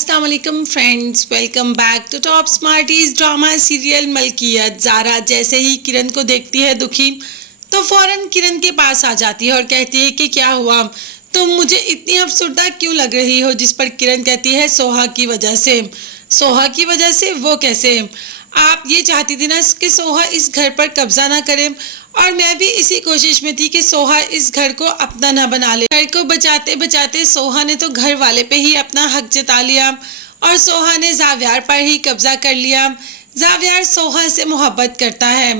अस्सलाम वालेकुम friends, welcome back to top smarties drama serial Malkiyat. Zara जैसे ही किरण को देखती है दुखी तो फौरन किरण के पास आ जाती है और कहती है कि क्या हुआ, तुम मुझे इतनी अफसरदा क्यों लग रही हो। जिस पर किरण कहती है सोहा की वजह से। सोहा की वजह से? वो कैसे? आप ये चाहती थी ना कि सोहा इस घर पर कब्जा ना करे, और मैं भी इसी कोशिश में थी कि सोहा इस घर को अपना ना बना ले। घर को बचाते बचाते सोहा ने तो घर वाले पे ही अपना हक जता लिया और सोहा ने जावियार पर ही कब्जा कर लिया। जावियार सोहा से मोहब्बत करता है।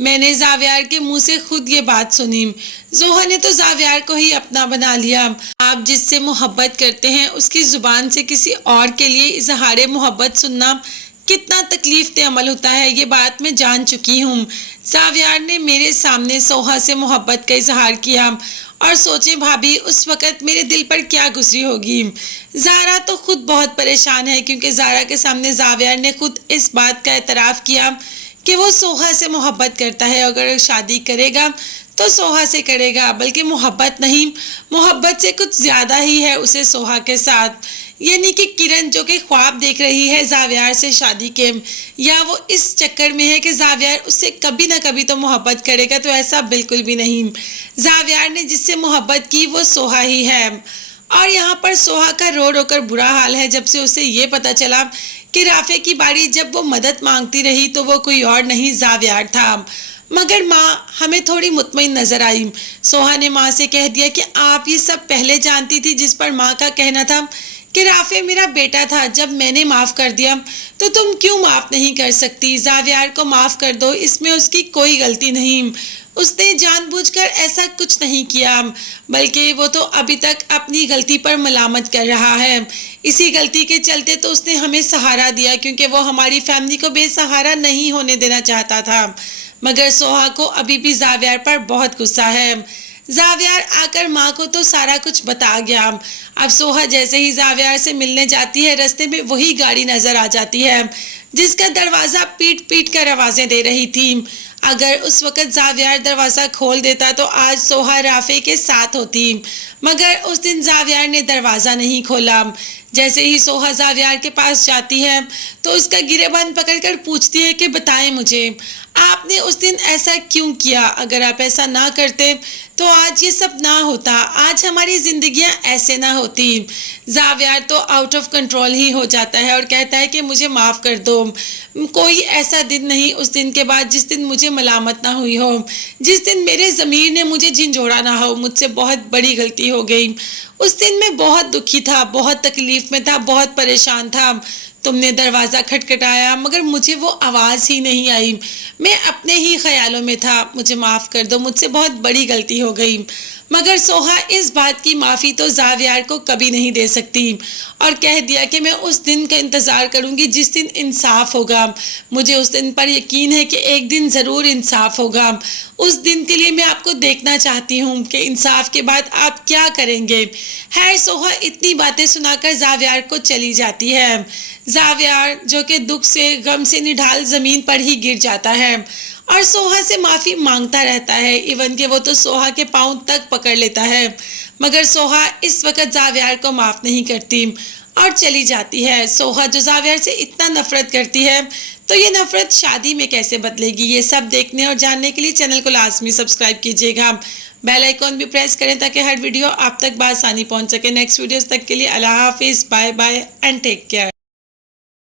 मैंने जावियार के मुंह से खुद ये बात सुनी। सोहा ने तो जावियार को ही अपना बना लिया। आप जिससे मोहब्बत करते हैं उसकी जुबान से किसी और के लिए इजहार मोहब्बत सुनना कितना तकलीफ दे अमल होता है, ये बात मैं जान चुकी हूँ। जावियार ने मेरे सामने सोहा से मोहब्बत का इजहार किया और सोचे भाभी उस वक़्त मेरे दिल पर क्या गुजरी होगी। ज़ारा तो खुद बहुत परेशान है क्योंकि ज़ारा के सामने जावियार ने खुद इस बात का एतराफ़ किया कि वो सोहा से मोहब्बत करता है। अगर शादी करेगा तो सोहा से करेगा, बल्कि मोहब्बत नहीं, मोहब्बत से कुछ ज़्यादा ही है उसे सोहा के साथ। यानी कि किरण जो कि ख्वाब देख रही है जावियार से शादी के, या वो इस चक्कर में है कि जावियार उससे कभी ना कभी तो मोहब्बत करेगा, तो ऐसा बिल्कुल भी नहीं। जावियार ने जिससे मोहब्बत की वो सोहा ही है। और यहाँ पर सोहा का रो रो कर बुरा हाल है जब से उसे ये पता चला कि राफे की बारी जब वो मदद मांगती रही तो वो कोई और नहीं जावियार था। मगर माँ हमें थोड़ी मुतमईन नजर आई। सोहा ने माँ से कह दिया कि आप ये सब पहले जानती थी, जिस पर माँ का कहना था कि राफे मेरा बेटा था, जब मैंने माफ़ कर दिया तो तुम क्यों माफ़ नहीं कर सकती। जावियार को माफ़ कर दो, इसमें उसकी कोई गलती नहीं, उसने जानबूझकर ऐसा कुछ नहीं किया, बल्कि वो तो अभी तक अपनी गलती पर मलामत कर रहा है। इसी गलती के चलते तो उसने हमें सहारा दिया, क्योंकि वो हमारी फैमिली को बेसहारा नहीं होने देना चाहता था। मगर सोहा को अभी भी जावियार पर बहुत गुस्सा है। जावियार आकर माँ को तो सारा कुछ बता गया। अब सोहा जैसे ही जावियार से मिलने जाती है, रास्ते में वही गाड़ी नजर आ जाती है जिसका दरवाज़ा पीट पीट कर आवाज़ें दे रही थी। अगर उस वक़्त जावियार दरवाज़ा खोल देता तो आज सोहा राफे के साथ होती, मगर उस दिन जावियार ने दरवाज़ा नहीं खोला। जैसे ही सोहा जावियार के पास जाती है तो उसका गिरेबान पकड़कर पूछती है कि बताएं मुझे, आपने उस दिन ऐसा क्यों किया। अगर आप ऐसा ना करते तो आज ये सब ना होता, आज हमारी ज़िंदगियां ऐसे ना होती। जावियार तो आउट ऑफ कंट्रोल ही हो जाता है और कहता है कि मुझे माफ़ कर दो। कोई ऐसा दिन नहीं उस दिन के बाद जिस दिन मुझे मलामत ना हुई हो, जिस दिन मेरे ज़मीर ने मुझे झिंझोड़ा ना हो। मुझसे बहुत बड़ी गलती हो गई। उस दिन मैं बहुत दुखी था, बहुत तकलीफ़ में था, बहुत परेशान था। तुमने दरवाज़ा खटखटाया मगर मुझे वो आवाज़ ही नहीं आई, मैं अपने ही ख्यालों में था। मुझे माफ़ कर दो, मुझसे बहुत बड़ी गलती हो गई। मगर सोहा इस बात की माफ़ी तो जावियार को कभी नहीं दे सकती और कह दिया कि मैं उस दिन का इंतज़ार करूंगी जिस दिन इंसाफ होगा। मुझे उस दिन पर यकीन है कि एक दिन ज़रूर इंसाफ होगा। उस दिन के लिए मैं आपको देखना चाहती हूँ कि इंसाफ के बाद आप क्या करेंगे। खैर सोहा इतनी बातें सुनाकर जावियार को चली जाती है। जावियार जो कि दुख से गम से निढाल ज़मीन पर ही गिर जाता है और सोहा से माफ़ी मांगता रहता है। इवन कि वो तो सोहा के पाँव तक पकड़ लेता है, मगर सोहा इस वक्त जावियार को माफ़ नहीं करती और चली जाती है। सोहा जो जावियार से इतना नफरत करती है, तो ये नफरत शादी में कैसे बदलेगी। ये सब देखने और जानने के लिए चैनल को लाजमी सब्सक्राइब कीजिएगा, बेल आइकॉन भी प्रेस करें ताकि हर वीडियो आप तक बआसानी पहुंच सके। नेक्स्ट वीडियोस तक के लिए अल्लाह हाफिज़, bye bye and take care.